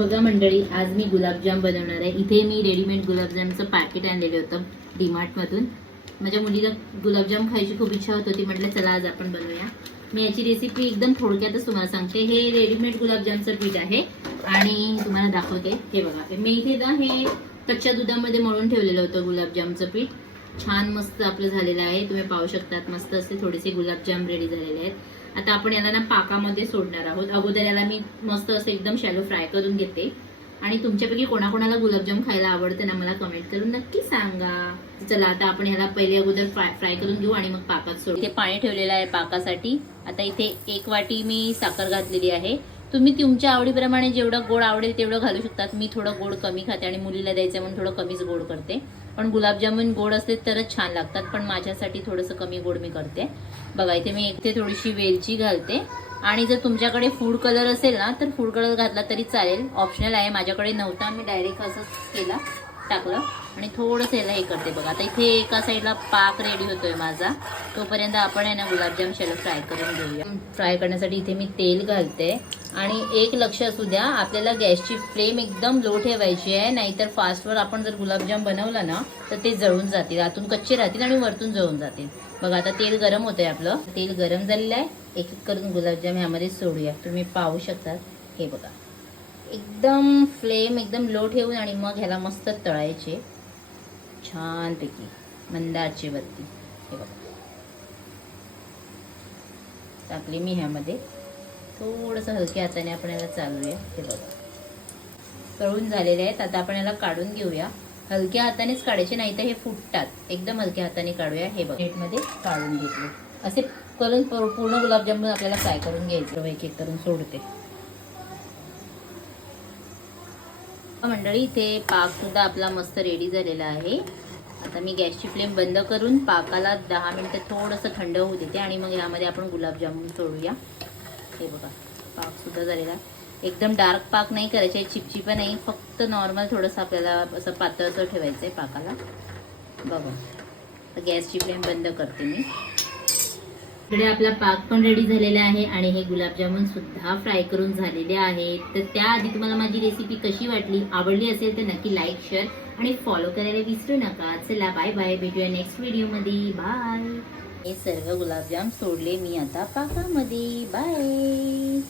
बघा मंडळी, आज मी गुलाबजाम बनवणार आहे। इथे मी रेडीमेड गुलाबजामचं पॅकेट आणलेलं होतं डीमार्ट मधून। माझ्या मुलीला गुलाबजाम खायची खूप इच्छा होत होती, म्हटलं चला आज आपण बनवूया। मी याची रेसिपी एकदम थोडक्यातच तुम्हाला सांगते। हे रेडीमेड गुलाबजामचं पीठ आहे आणि तुम्हाला दाखवते। हे बघा, मी इथे ना हे कच्च्या दुधामध्ये मळून ठेवलेलं होतं गुलाबजामचं पीठ। छान मस्त आपलं झालेलं आहे, तुम्ही पाहू शकतात। मस्त असे थोडेसे गुलाबजाम रेडी झालेले आहेत। आता आपण याला ना पाकामध्ये सोडणार आहोत। अगोदर याला मी मस्त असं एकदम शॅलो फ्राय करून घेते। आणि तुमच्यापैकी कोणाकोणाला गुलाबजाम खायला आवडते ना, मला कमेंट करून नक्की सांगा। चला आता आपण ह्याला पहिले अगोदर फ्राय करून घेऊ आणि मग पाकात सोडू। इथे पाणी ठेवलेलं आहे पाकासाठी। आता इथे 1 वाटी मी साखर घातलेली आहे। तुम्ही तुमच्या आवडीप्रमाणे जेवढं गोड आवडेल तेवढं घालू शकतात। मी थोडं गोड कमी खाते आणि मुलीला द्यायचं म्हणून थोडं कमीच गोड करते। पण गुलाबजामुन गोड असले तरच छान लागतात, पण माझ्यासाठी थोडंसं कमी गोड मी करते। बघा इथे मी इथे थोडीशी वेलची घालते आणि जर तुमच्याकडे फूड कलर असेल ना तर फूड कलर घातला तरी चालेल, ऑप्शनल आहे। माझ्याकडे नव्हता, मी डायरेक्ट असंच केला, टाकलं आणि थोडंसं याला हे करते। बघा आता इथे एका साईडला पाक रेडी होतोय माझा, तोपर्यंत आपण आहे ना गुलाबजाम शेलो फ्राय करून घेऊया। फ्राय करण्यासाठी इथे मी तेल घालते आणि एक लक्ष असू द्या, आपल्याला गॅसची फ्लेम एकदम लो ठेवायची आहे, नाहीतर फास्टवर आपण जर गुलाबजाम बनवला ना तर ते जळून जातील, आतून कच्चे राहतील आणि वरतून जळून जातील। बघा आता तेल गरम होतंय, आपलं तेल गरम झालेलं आहे। एक एक करून गुलाबजाम ह्यामध्ये सोडूया। तुम्ही पाहू शकता, हे बघा एकदम फ्लेम एकदम लो ठेवून आणि मग ह्याला मस्त तळायचे छानपैकी मंद आचेवरती। हे बघा टाकले मी ह्यामध्ये, थोडंसं हलक्या हाताने आपण याला चालूया। हे बघा तळून झालेले आहेत। आता आपण याला काढून घेऊया। हलक्या हातानेच काढायचे, नाही तर हे फुटतात। एकदम हलक्या हाताने काढूया। हे बघा प्लेटमध्ये काढून घेतले। असे करून पूर्ण गुलाबजामुन आपल्याला फ्राय करून घ्यायचं। एक एक करून सोडते मंडळी। इथे पाक सुद्धा आपला मस्त रेडी झालेला आहे। आता मी गॅसची फ्लेम बंद करून पाकाला 10 मिनिटं थोडंसं थंड होऊ देते आणि मग यामध्ये आपण गुलाबजामुन सोडूया। हे बघा पाक सुद्धा झालेला, एकदम डार्क पाक नाही करायचे, चिपचिपा नाही, फक्त नॉर्मल थोडंसं आपल्याला असं पातळ असं ठेवायचं आहे पाकाला। बघा तर गॅसची फ्लेम बंद करते मी। इकडे आपला पाक पण रेडी झालेला आहे आणि हे गुलाबजामुन सुद्धा फ्राय करून झालेले आहेत। तर त्याआधी तुम्हाला माझी रेसिपी कशी वाटली, आवडली असेल तर नक्की लाईक, शेअर आणि फॉलो करायला विसरू नका। चला बाय बाय, भेटूया नेक्स्ट व्हिडिओमध्ये। बाय। हे सर्व गुलाबजाम सोडले मी आता पाकामध्ये। बाय।